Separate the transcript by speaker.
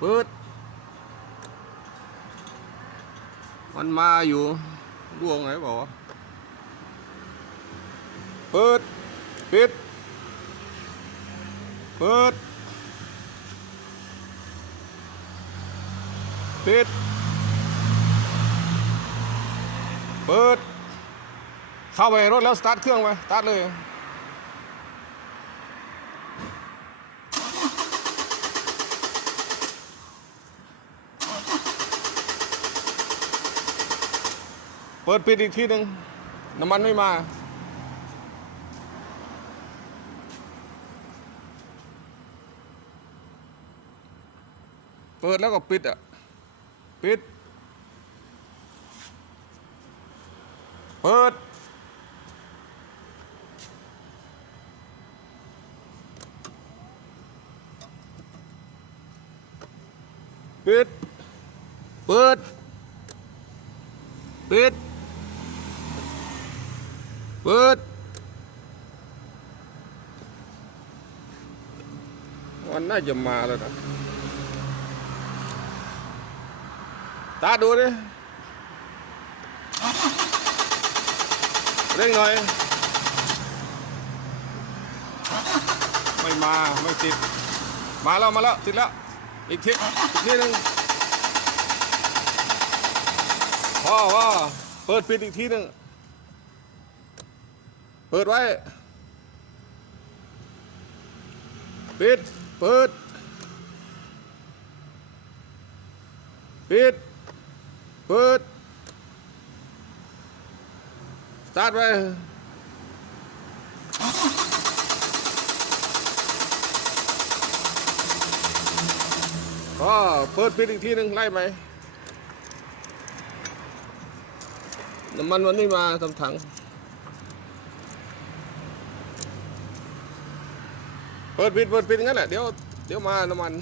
Speaker 1: เปิดมันมาอยู่ดวงไหนบอกว่าเปิด ปิด เปิด ปิด เปิด เข้าไปในรถแล้วสตาร์ทเครื่องไปสตาร์ทเลย เปิดปิดอีกทีหนึ่งน้ำมันไม่มา เปิดแล้วก็ปิดอะ ปิด เปิด ปิด เปิด ปิด เปิดวันน่าจะมาแล้วนะตาดูดิเร่งหน่อย ไม่มา ไม่ติด มาแล้ว มาแล้ว ติดแล้ว อีกทีอีกทีหนึ่งพ่อว่าเปิดปิดอีกทีหนึ่ง เปิดไว้ ปิด เปิด ปิด เปิด สตาร์ทไว้ก็เปิดปิดอีกทีหนึ่งไล่ไหมน้ำมันวันนี้มาทำถัง เปิดปิดเปิดปิดงั้นแหละเดี๋ยวเดี๋ยวมาน้ำมัน